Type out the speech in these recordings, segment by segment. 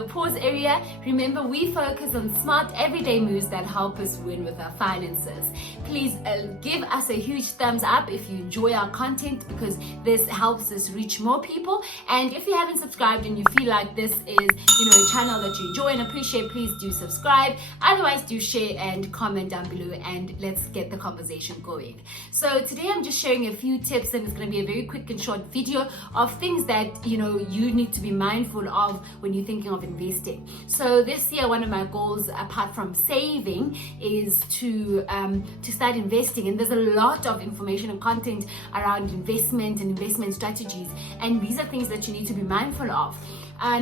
the pause area. Remember, we focus on smart everyday moves that help us win with our finances. Please give us a huge thumbs up if you enjoy our content, because this helps us reach more people. And if you haven't subscribed and you feel like this is a channel that you enjoy and appreciate, please do subscribe. Otherwise, do share and comment down below, and let's get the conversation going. So today I'm just sharing a few tips, and it's going to be a very quick and short video of things that you need to be mindful of when you're thinking of investing. So this year, one of my goals, apart from saving, is to start investing. And there's a lot of information and content around investment and investment strategies, and these are things that you need to be mindful of.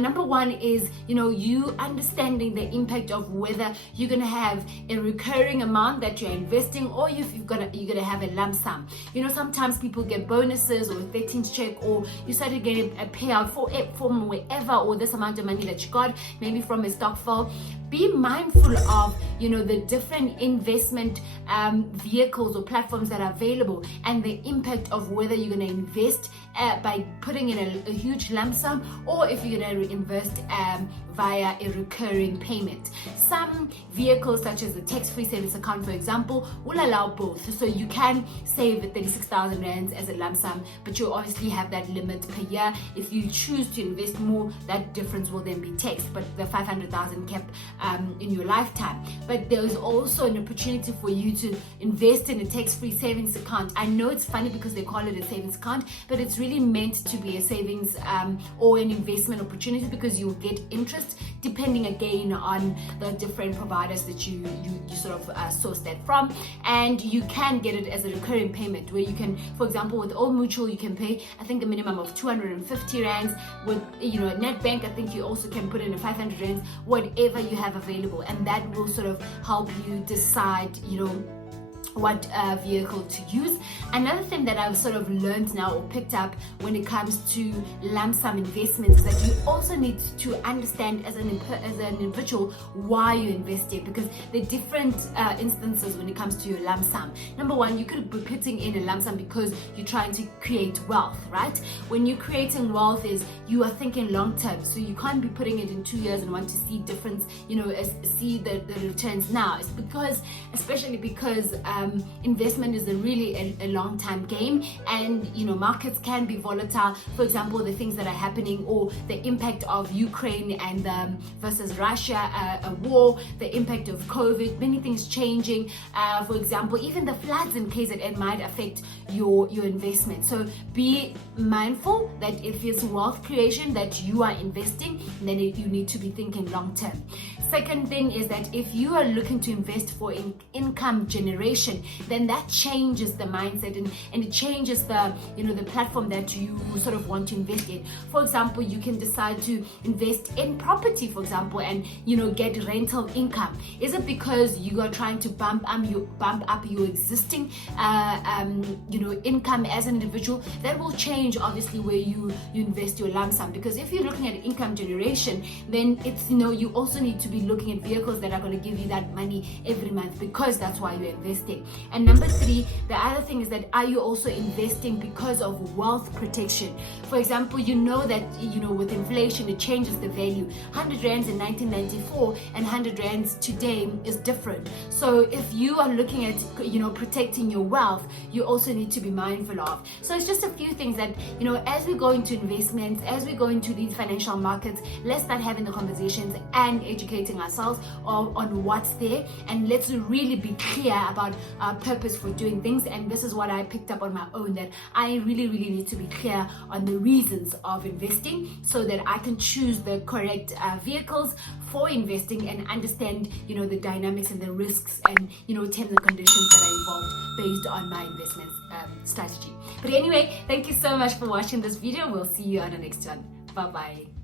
Number one is, you understanding the impact of whether you're going to have a recurring amount that you're investing, or if you're going to have a lump sum. Sometimes people get bonuses or a 13th check, or you started getting a payout from wherever, or this amount of money that you got, maybe from a stock fall. Be mindful of, the different investment vehicles or platforms that are available, and the impact of whether you're going to invest by putting in a huge lump sum, or if you're going to invest via a recurring payment. Some vehicles, such as the tax-free savings account, for example, will allow both. So you can save 36,000 rands as a lump sum, but you obviously have that limit per year. If you choose to invest more, that difference will then be taxed, but the 500,000 kept in your lifetime. But there is also an opportunity for you to invest in a tax-free savings account. I know it's funny because they call it a savings account, but it's really meant to be a savings or an investment opportunity, because you'll get interest depending again on the different providers that you sort of source that from. And you can get it as a recurring payment, where you can, for example, with Old Mutual, you can pay, I think, a minimum of 250 rands. With Nedbank, I think you also can put in a 500 rands, whatever you have available, and that will sort of help you decide what vehicle to use. Another thing that I've sort of learned now, or picked up, when it comes to lump sum investments, is that you also need to understand as an individual why you're investing, because there are different instances when it comes to your lump sum. Number one, you could be putting in a lump sum because you're trying to create wealth, right? When you're creating wealth, is you are thinking long term, so you can't be putting it in 2 years and want to see difference, see the returns now. It's because, especially because investment is really a long time game, and markets can be volatile. For example, the things that are happening, or the impact of Ukraine and versus Russia, a war, the impact of COVID, many things changing. For example, even the floods in KZN might affect your investment. So be mindful that if it's wealth creation that you are investing, then you need to be thinking long term. Second thing is that if you are looking to invest for income generation, then that changes the mindset, and it changes the the platform that you sort of want to invest in. For example, you can decide to invest in property, for example, and get rental income. Is it because you are trying to bump up your existing income as an individual? That will change obviously where you invest your lump sum, because if you're looking at income generation, then it's you also need to be looking at vehicles that are going to give you that money every month, because that's why you're investing. And number three, the other thing is that, are you also investing because of wealth protection? For example, that with inflation, it changes the value. 100 rands in 1994 and 100 rands today is different. So if you are looking at protecting your wealth, you also need to be mindful of. So it's just a few things that as we go into investments, as we go into these financial markets, let's start having the conversations and educating ourselves on what's there, and let's really be clear about our purpose for doing things. And this is what I picked up on my own, that I really need to be clear on the reasons of investing, so that I can choose the correct vehicles for investing, and understand the dynamics and the risks and terms and conditions that are involved based on my investment strategy. But anyway, thank you so much for watching this video. We'll see you on the next one. Bye bye.